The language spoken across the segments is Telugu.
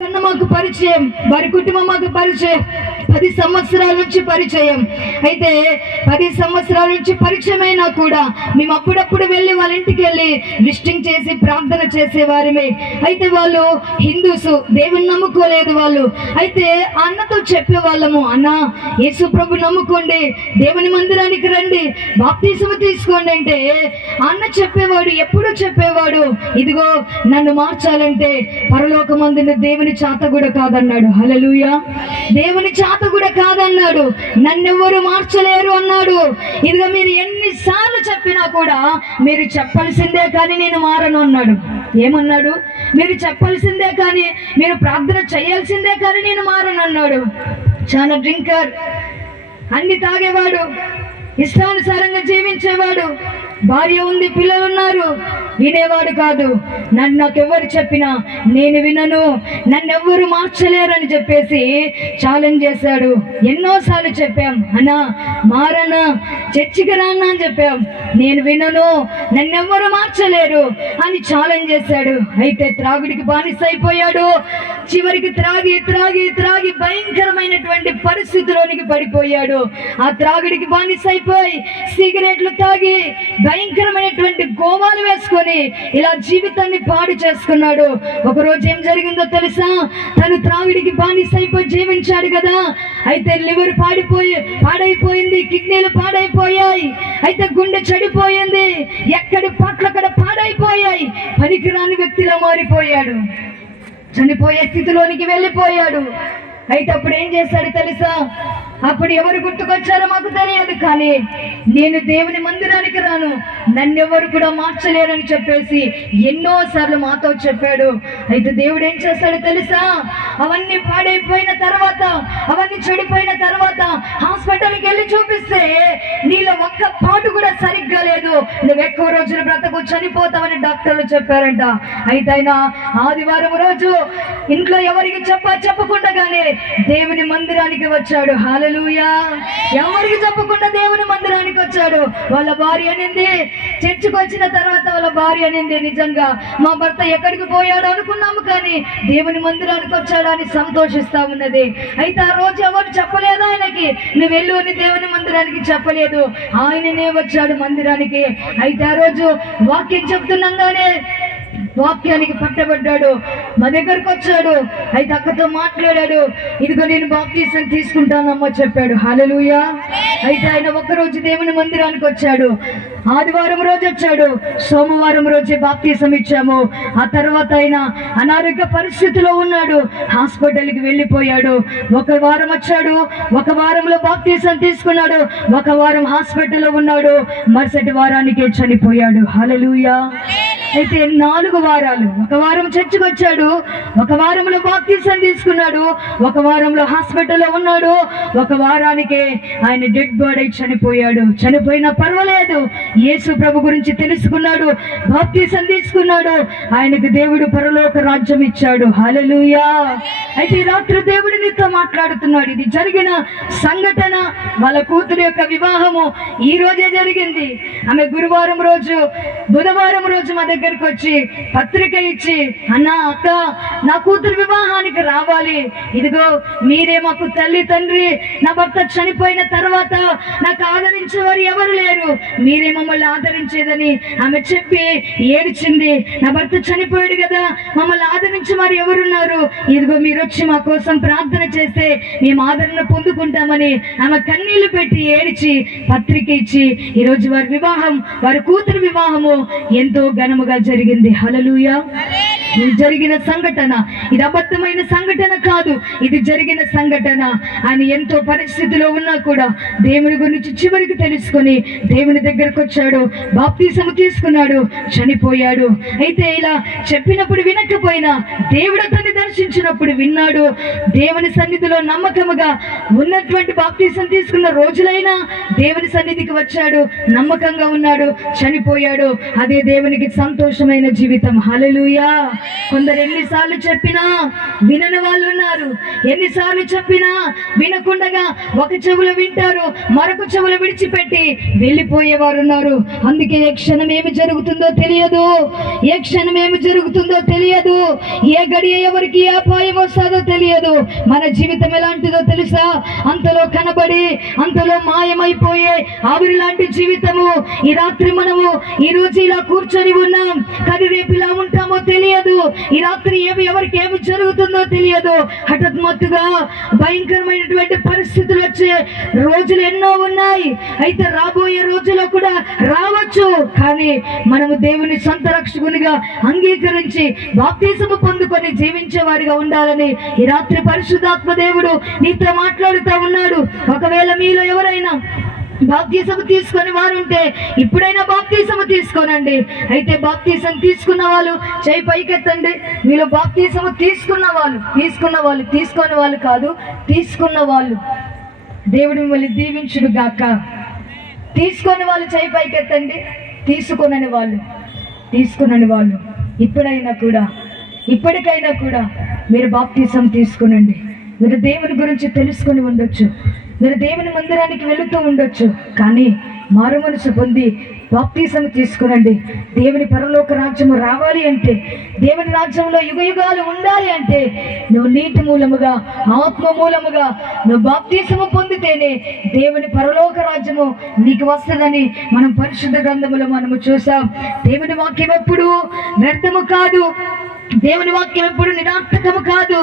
కన్నా మాకు పరిచయం, వారి కుటుంబం మాకు పరిచయం, 10 సంవత్సరాల నుంచి పరిచయం. అయితే 10 సంవత్సరాల నుంచి పరిచయం అయినా కూడా మేము అప్పుడప్పుడు వెళ్ళి వాళ్ళ ఇంటికి వెళ్ళి విజిటింగ్ చేసి ప్రార్థన చేసేవారిమే. అయితే వాళ్ళు హిందూస్, దేవుని నమ్ముకోలేదు వాళ్ళు. అయితే అన్నతో చెప్పేవాళ్ళము, అన్న యేసు ప్రభు నమ్ముకోండి, దేవుని మందిరానికి రండి, బాప్తిసము తీసుకోండి అంటే అన్న చెప్పేవాడు, ఎప్పుడు చెప్పేవాడు, ఇదిగో నన్ను మార్చాలంటే పరలోకమందున దేవుని చాత కూడా కాదన్నాడు. హల్లెలూయా. దేవుని చాత కూడా కాదన్నాడు, నన్నెవ్వరు మార్చలేరు అన్నాడు. ఇదిగో మీరు ఎన్నిసార్లు చెప్పినా కూడా మీరు చెప్పాల్సిందే కానీ నేను మారను అన్నాడు. ఏమన్నాడు? మీరు చెప్పాల్సిందే కానీ, మీరు ప్రార్థన చేయాల్సిందే కానీ నేను మారను అన్నాడు. చాలా డ్రింకర్, అన్ని తాగేవాడు, ఇష్టానుసారంగా జీవించేవాడు, భార్య ఉంది, పిల్లలు ఉన్నారు, వినేవాడు కాదు. నాకెవ్వరు చెప్పినా నేను వినను, నన్నెవ్వరు మార్చలేరని చెప్పేసి ఛాలెంజ్ చేశాడు. ఎన్నోసార్లు చెప్పాం, అన్నా మారనా, చర్చికి రానా అని చెప్పాం, నేను వినను, నన్నెవ్వరు మార్చలేరు అని ఛాలెంజ్ చేశాడు. అయితే త్రాగుడికి బానిస అయిపోయాడు. చివరికి త్రాగి త్రాగి త్రాగి భయంకరమైనటువంటి పరిస్థితిలోనికి పడిపోయాడు. ఆ త్రాగుడికి బానిస అయిపోయి సిగరెట్లు తాగి భయంకరమైనటువంటి గోవాలు వేసుకొని ఇలా జీవితాన్ని పాడు చేసుకున్నాడు. ఒకరోజు ఏం జరిగిందో తెలుసా? తను త్రాగుడికి బానిస అయిపోయి జీవించాడు కదా, అయితే లివర్ పాడైపోయింది, కిడ్నీలు పాడైపోయాయి, అయితే గుండె చెడిపోయింది, ఎక్కడి పట్ల అక్కడ పాడైపోయాయి, పనికిరాని వ్యక్తిలో మారిపోయాడు, చనిపోయే స్థితిలోనికి వెళ్ళిపోయాడు. అయితే అప్పుడు ఏం చేశాడు తెలుసా? అప్పుడు ఎవరు గుర్తుకొచ్చారో మాకు తెలియదు, కానీ నేను దేవుని మందిరానికి రాను, నన్నెవరు కూడా మార్చలేరని చెప్పేసి ఎన్నోసార్లు మాతో చెప్పాడు. అయితే దేవుడు ఏం చేస్తాడో తెలుసా? అవన్నీ పాడైపోయిన తర్వాత, అవన్నీ చెడిపోయిన తర్వాత హాస్పిటల్కి వెళ్ళి చూపిస్తే నీలో ఒక్క పాటు కూడా సరిగ్గా లేదు, నువ్వు ఎక్కువ రోజులు బ్రతకు, చనిపోతావని డాక్టర్లు చెప్పారంట. అయితే ఆయన ఆదివారం రోజు ఇంట్లో ఎవరికి చెప్పకుండానే దేవుని మందిరానికి వచ్చాడు. హల్లెలూయా. ఎవరికి చెప్పకుండా దేవుని మందిరానికి వచ్చాడు. వాళ్ళ భార్య అనింది, చర్చికి వచ్చిన తర్వాత వాళ్ళ భార్య అనింది, నిజంగా మా భర్త ఎక్కడికి పోయాడు అనుకున్నాము, కానీ దేవుని మందిరానికి వచ్చాడు అని సంతోషిస్తా ఉన్నది. అయితే ఆ రోజు ఎవరు చెప్పలేదు ఆయనకి, నువ్వు వెళ్ళు అని దేవుని మందిరానికి చెప్పలేదు, ఆయననే వచ్చాడు మందిరానికి. అయితే ఆ రోజు వాక్యం చెప్తున్నాగానే వాక్యానికి పట్టబడ్డాడు, మా దగ్గరకు వచ్చాడు. అయితే అక్కతో మాట్లాడాడు, ఇదిగో నేను బాప్తిసం తీసుకుంటానమ్మా చెప్పాడు. హల్లెలూయా. అయితే ఆయన ఒక్కరోజు దేవుని మందిరానికి వచ్చాడు, ఆదివారం రోజు వచ్చాడు, సోమవారం రోజే బాప్తిసం ఇచ్చాము. ఆ తర్వాత ఆయన అనారోగ్య పరిస్థితిలో ఉన్నాడు, హాస్పిటల్కి వెళ్ళిపోయాడు. ఒక వారం వచ్చాడు, ఒక వారంలో బాప్తిసం తీసుకున్నాడు, ఒక వారం హాస్పిటల్లో ఉన్నాడు, మరుసటి వారానికే చనిపోయాడు. హల్లెలూయా. అయితే 4 వారాలు, ఒక వారం చర్చికి వచ్చాడు, ఒక వారంలో బాప్తిసం తీసుకున్నాడు, ఒక వారంలో హాస్పిటల్లో ఉన్నాడు, ఒక వారానికే ఆయన డెడ్ బాడీ చనిపోయాడు. చనిపోయినా పర్వాలేదు, యేసు ప్రభు గురించి తెలుసుకున్నాడు, బాప్తిసం తీసుకున్నాడు, ఆయనకు దేవుడు పరలోక రాజ్యం ఇచ్చాడు. హల్లెలూయా. అయితే ఈ రాత్రి దేవుడు నీతో మాట్లాడుతున్నాడు. ఇది జరిగిన సంఘటన, వాళ్ళ కూతురు యొక్క వివాహము ఈ రోజే జరిగింది. ఆమె గురువారం రోజు, బుధవారం రోజు మా దగ్గరికి వచ్చి పత్రిక ఇచ్చి, అన్నా అక్క నా కూతురు వివాహానికి రావాలి, ఇదిగో మీరే మాకు తల్లి తండ్రి, నా భర్త చనిపోయిన తర్వాత నాకు ఆదరించేవారు ఎవరు లేరు, మీరే మమ్మల్ని ఆదరించేదని ఆమె చెప్పి ఏడ్చింది. నా భర్త చనిపోయాడు కదా, మమ్మల్ని ఆదరించి వారు ఎవరున్నారు, ఇదిగో మీరు వచ్చి మా కోసం ప్రార్థన చేస్తే మేము ఆదరణ పొందుకుంటామని ఆమె కన్నీళ్లు పెట్టి ఏడ్చి పత్రిక ఇచ్చి ఈరోజు వారి వివాహం, వారి కూతురు వివాహము ఎంతో ఘనముగా జరిగింది. హల్లెలూయా. ఇది జరిగిన సంఘటన, ఇది అబద్ధమైన సంఘటన కాదు, ఇది జరిగిన సంఘటన. ఆయన ఎంతో పరిస్థితిలో ఉన్నా కూడా దేవుని గురించి చివరికి తెలుసుకొని దేవుని దగ్గరకు వచ్చాడు, బాప్తిసము తీసుకున్నాడు, చనిపోయాడు. అయితే ఇలా చెప్పినప్పుడు వినకపోయినా దేవుడు అతన్ని దర్శించినప్పుడు విన్నాడు. దేవుని సన్నిధిలో నమ్మకముగా ఉన్నటువంటి బాప్తిసం తీసుకున్న రోజులైనా దేవుని సన్నిధికి వచ్చాడు, నమ్మకంగా ఉన్నాడు, చనిపోయాడు. అదే దేవునికి సంతోషమైన జీవితం. హల్లెలూయా. కొందరు ఎన్నిసార్లు చెప్పినా వినని వాళ్ళు ఉన్నారు. ఎన్నిసార్లు చెప్పినా వినకుండగా ఒక చెవులో వింటారు, మరొక చెవులో విడిచిపెట్టి వెళ్ళిపోయేవారు ఉన్నారు. అందుకే ఏ క్షణం ఏమి జరుగుతుందో తెలియదు, ఏ క్షణం ఏమి జరుగుతుందో తెలియదు, ఏ గడియ ఎవరికి ఏ అపాయం వస్తుందో తెలియదు. మన జీవితం ఎలాంటిదో తెలుసా? అంతలో కనబడి అంతలో మాయమైపోయే ఆవిరి లాంటి జీవితము. ఈ రాత్రి మనము ఈ రోజు ఇలా కూర్చొని ఉన్నాం, కానీ రేపు ఇలా ఉంటామో తెలియదు. ఈ రాత్రి ఎవరికి ఏమి జరుగుతుందో తెలియదు. హఠాత్తుగా భయంకరమైనటువంటి పరిస్థితులు వచ్చే రోజులు ఎన్నో ఉన్నాయి. అయితే రాబోయే రోజుల్లో కూడా రావచ్చు. కానీ మనము దేవుని సొంత రక్షకునిగా అంగీకరించి బాప్తిసము పొందుకొని జీవించే వారిగా ఉండాలని ఈ రాత్రి పరిశుద్ధాత్మ దేవుడు నీతో మాట్లాడుతూ ఉన్నాడు. ఒకవేళ మీలో ఎవరైనా బాప్తిసము తీసుకొని వారు ఉంటే ఇప్పుడైనా బాప్తిసము తీసుకోనండి. అయితే బాప్తిసం తీసుకున్న వాళ్ళు చేయి పైకెత్తండి. మీలో బాప్తిసము తీసుకున్న వాళ్ళు తీసుకునే వాళ్ళు కాదు, తీసుకున్న వాళ్ళు. దేవుడు మిమ్మల్ని దీవించును గాక. తీసుకొని వాళ్ళు చేయి పైకెత్తండి. తీసుకునని వాళ్ళు ఇప్పటికైనా కూడా మీరు బాప్తిసం తీసుకునండి. మీరు దేవుని గురించి తెలుసుకొని ఉండొచ్చు, మీరు దేవుని మందిరానికి వెళుతూ ఉండొచ్చు, కానీ మారు మనసు పొంది బాప్తిసం తీసుకునండి. దేవుని పరలోక రాజ్యము రావాలి అంటే, దేవుని రాజ్యంలో యుగయుగాలు ఉండాలి అంటే నువ్వు నీటి మూలముగా, ఆత్మ మూలముగా నువ్వు బాప్తిసము పొందితేనే దేవుని పరలోక రాజ్యము నీకు వస్తుందని మనం పరిశుద్ధ గ్రంథములో మనము చూసాం. దేవుని వాక్యం ఎప్పుడు వ్యర్థము కాదు, దేవుని వాక్యం ఎప్పుడు నిరార్థకము కాదు,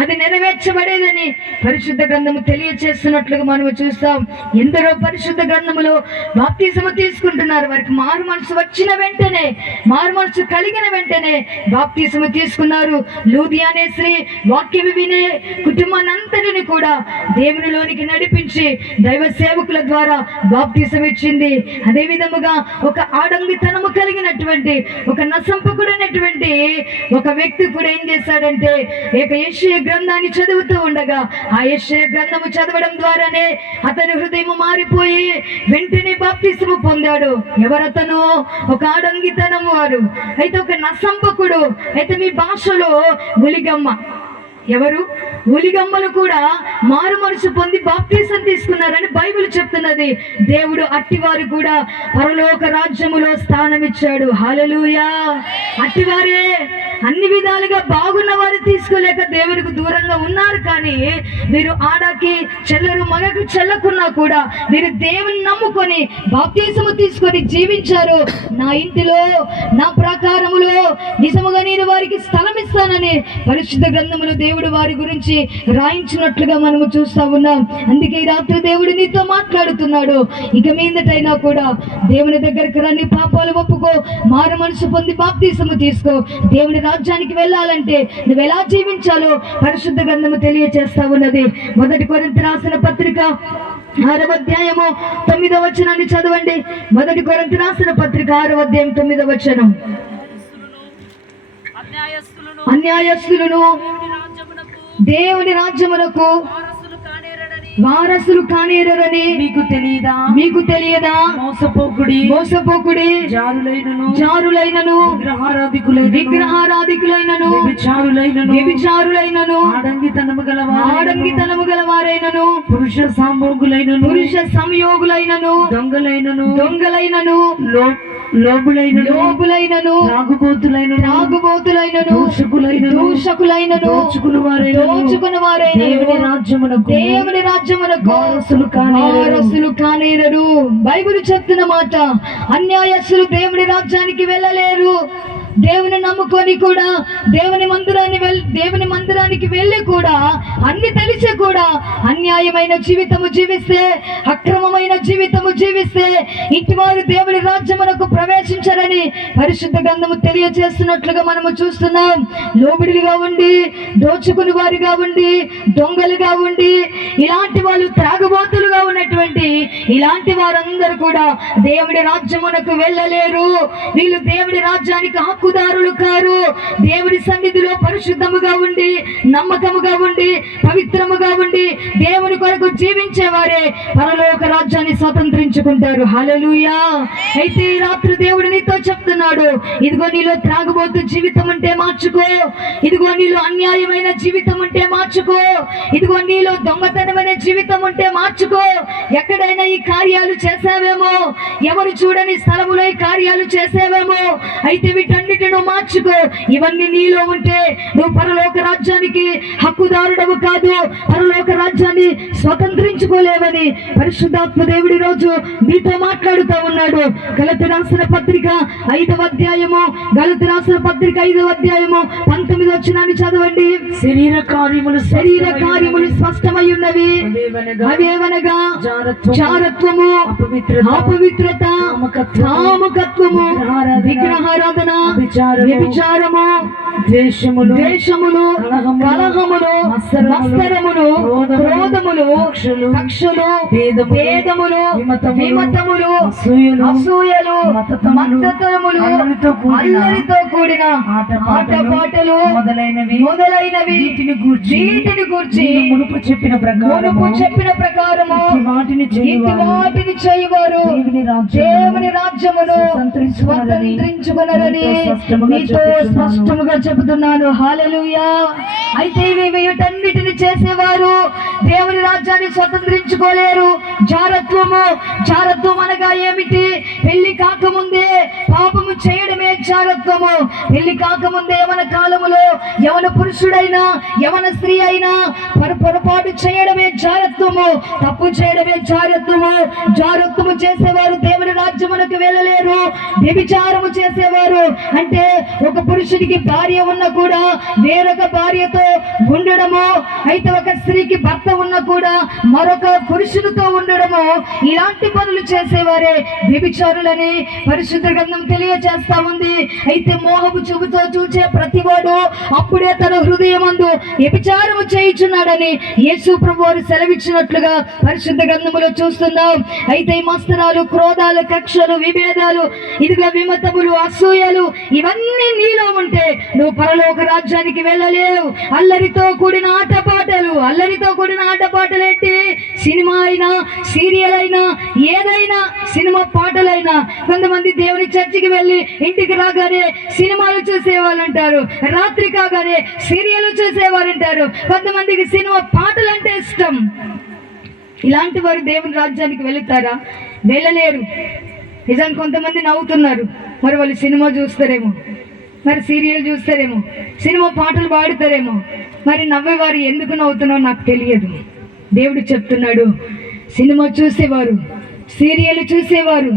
అది నెరవేర్చబడేదని పరిశుద్ధ గ్రంథము తెలియచేస్తున్నట్లుగా మనము చూస్తాం. ఎందరో పరిశుద్ధ గ్రంథములో బాప్తిసము తీసుకుంటున్నారు. వారికి మారు మనసు వచ్చిన వెంటనే, మారు మనసు కలిగిన వెంటనే బాప్తిసము తీసుకున్నారు. లూదియా అనే స్త్రీ వాక్యం వినే కుటుంబాన్నంతటిని కూడా దేవునిలోనికి నడిపించి దైవ సేవకుల ద్వారా బాప్తిసం ఇచ్చింది. అదే విధముగా ఒక ఆడంగితనము కలిగినటువంటి, ఒక నసంపకుడైనటువంటి ఒక వ్యక్తి కూడా ఏం చేశాడంటే, యెషయా గ్రంథాన్ని చదువుతూ ఉండగా ఆ యెషయా గ్రంథము చదవడం ద్వారానే అతని హృదయం మారిపోయి వెంటనే బాప్తిసము పొందాడు. ఎవరతను? ఒక ఆడంగితనం వారు. అయితే ఒక నసంపకుడు. అయితే మీ భాషలో ఉలిగమ్మ. ఎవరు? ఉలిగమ్మలు కూడా మారు మనసు పొంది బాప్తిసం తీసుకున్నారని బైబిల్ చెప్తున్నది. దేవుడు అట్టివారు కూడా పరలోక రాజ్యములో స్థానం ఇచ్చాడు. హల్లెలూయా. అట్టివారే అన్ని విధాలుగా బాగున్న వారు తీసుకోలేక దేవునికి దూరంగా ఉన్నారు. కానీ మీరు ఆడకి చెల్లరు, మగకు చెల్లకున్నా కూడా మీరు దేవుని నమ్ముకొని బాప్తిసము తీసుకొని జీవించారు. నా ఇంటిలో, నా ప్రాకారములో నిజముగా నేను వారికి స్థలం ఇస్తానని పరిశుద్ధ గ్రంథములో దేవుడు వారి గురించి రాయించినట్లుగా మనము చూస్తా ఉన్నాం. అందుకే ఈ రాత్రి దేవుడు నీతో మాట్లాడుతున్నాడు. ఇక మీదటైనా కూడా దేవుని దగ్గరికి రా, నీ పాపాలు ఒప్పుకో, మారు మనసు పొంది బాప్తిసము తీసుకో. దేవుని రాజ్యానికి వెళ్ళాలంటే నువ్వు ఎలా జీవించాలో పరిశుద్ధ గ్రంథము తెలియచేస్తా ఉన్నది. 1 కొరింథీ రాసిన పత్రిక 6వ అధ్యాయము 9వ వచనాన్ని చదవండి. 1 కొరింథీ రాసిన పత్రిక 6వ అధ్యాయం 9వ వచనం. అన్యాయస్తులను దేవుని రాజ్యమునకు వారసులు కానేరని మీకు తెలియదా? మోసపోకుడి, జారులైనను, విగ్రహారాధికులైనను, వ్యభిచారులైనను, ఆడంగితనము గలవారైనను, పురుష సంయోగులైనను, దొంగలైనను, లోబులైనను, త్రాగుబోతులైనను, దూషకులైనను, దోచుకుని వారైన దేవుని రాజ్యమునకు వారసులు కానేరరు. బైబిల్ చెప్తున్న మాట, అన్యాయస్తులు దేవుని రాజ్యానికి వెళ్ళలేరు. దేవుని నమ్ముకొని కూడా దేవుని మందిరానికి వెళ్ళి కూడా అన్ని తెలిసి కూడా అన్యాయమైన జీవితము జీవిస్తే, అక్రమమైన జీవితము జీవిస్తే ఇటువారు దేవుని రాజ్యమునకు ప్రవేశించరని పరిశుద్ధ గ్రంథము తెలియజేస్తున్నట్లుగా మనము చూస్తున్నాం. లోబిడిగా ఉండి, దోచుకుని వారిగా ఉండి, దొంగలుగా ఉండి, ఇలాంటి వాళ్ళు త్రాగుబోతులుగా ఉన్నటువంటి ఇలాంటి వారందరూ కూడా దేవుడి రాజ్యమునకు వెళ్ళలేరు. వీళ్ళు దేవుడి రాజ్యానికి హక్కు హక్కుదారులు కారు. దేవుడి సన్నిధిలో పరిశుద్ధముగా ఉండి, నమ్మకముగా ఉండి, పవిత్రముగా ఉండి దేవుని కొరకు జీవించేవారే పరలోక రాజ్యాన్ని స్వతంత్రించుకుంటారు. హల్లెలూయా. అయితే ఈ రాత్రి దేవుడు నీతో చెప్తున్నాడు, ఇదిగో నీలో త్రాగుబోతు జీవితం ఉంటే మార్చుకో, ఇదిగో నీలో అన్యాయమైన జీవితం ఉంటే మార్చుకో, ఇదిగో నీలో దొంగతనమైన జీవితం ఉంటే మార్చుకో. ఎక్కడైనా ఈ కార్యాలు చేసావేమో, ఎవరు చూడని స్థలములో ఈ కార్యాలు చేసావేమో, అయితే వీటన్నిటిని మార్చుకో. ఇవన్నీ నీలో ఉంటే నువ్వు పరలోక రాజ్యానికి హక్కుదారుడవు కాదు, పరలోక రాజ్యాన్ని స్వతంత్రించుకోలేవని పరిశుద్ధాత్మ దేవుడి రోజు మీతో మాట్లాడుతూ ఉన్నాడు. గలతీ రాసిన పత్రిక 5వ అధ్యాయము, గలతీ రాసిన పత్రిక 5వ అధ్యాయము 19వ వచనాన్ని చదవండి. శరీర కార్యములు స్పష్టమై ఉన్నవి, అవేవనగా జారత్వము, అపవిత్రత, కాముకత్వము, విగ్రహారాధన, వ్యభిచారము, ద్వేషములు, కలహములు, మత్సరములు, క్రోధములు, కక్షలు, భేదములు, విమతములు, అసూయలు, మత్తతనములు, అల్లరితో కూడిన ఆటపాటలు మొదలైనవి వీటిని గూర్చి మునుపు చెప్పిన ప్రకారము వాటిని చేయవారు దేవుని రాజ్యమును స్వతంత్రించుకొనరని మీతో స్పష్టముగా చెబుతున్నాను. హల్లెలూయా. అయితే వీటన్నిటిని చేసేవారు దేవుని రాజ్యాన్ని స్వతంత్రించుకోలేరు. జారత్వం అనగా ఏమిటి? పెళ్లి కాకముందే పాపము చేయడమే జారత్వము. పెళ్లి కాకముందే యవన కాలములో యవన పురుషుడైనా యవన స్త్రీ అయినా పొరపాటు చేయడమే జారత్వము, తప్పు చేయడమే జారత్వము చేసేవారు దేవుని రాజ్యమునకు వెళ్ళలేరు. వ్యభిచారము చేసేవారు అంటే ఒక పురుషుడికి భార్య ఉన్నా కూడా వేరొక భార్యతో ఉండడము, అయితే ఒక స్త్రీకి భర్త ఉన్నా కూడా మరొక పురుషునితో ఉండడము, ఇలాంటి పనులు చేసేవారే వ్యభిచారులని పరిశుద్ధ గ్రంథం తెలియజేస్తా ఉంది. అయితే మోహము చూపుతో చూచే ప్రతివాడు అప్పుడే తన హృదయమందు వ్యభిచారము చేయుచున్నాడని యేసు ప్రభువారు సెలవిచ్చినట్లుగా పరిశుద్ధ గ్రంథములో చూస్తున్నాం. అయితే ఈ మత్సరాలు, క్రోధాలు, కక్షలు, విభేదాలు, ఇదిగో విమతములు, అసూయలు, ఇవన్నీ నీలో ఉంటే నువ్వు పరలోక రాజ్యానికి వెళ్ళలేవు. అల్లరితో కూడిన ఆటపాటలు ఏంటి? సినిమా అయినా, సీరియల్ అయినా, ఏదైనా, సినిమా పాటలైనా. కొంతమంది దేవుని చర్చికి వెళ్ళి ఇంటికి రాగానే సినిమాలు చూసేవాళ్ళు అంటారు, రాత్రి కాగానే సీరియల్ చూసేవారు అంటారు. కొంతమందికి సినిమా పాటలు అంటే ఇష్టం. ఇలాంటి వారు దేవుని రాజ్యానికి వెళుతారా? వెళ్ళలేరు. నిజానికి కొంతమంది నవ్వుతున్నారు, మరి వాళ్ళు సినిమా చూస్తారేమో, మరి సీరియల్ చూస్తారేమో, సినిమా పాటలు పాడుతారేమో. మరి నవ్వేవారు ఎందుకు నవ్వుతున్నారో నాకు తెలియదు. దేవుడు చెప్తున్నాడు, సినిమా చూసేవారు, సీరియల్ చూసేవారు,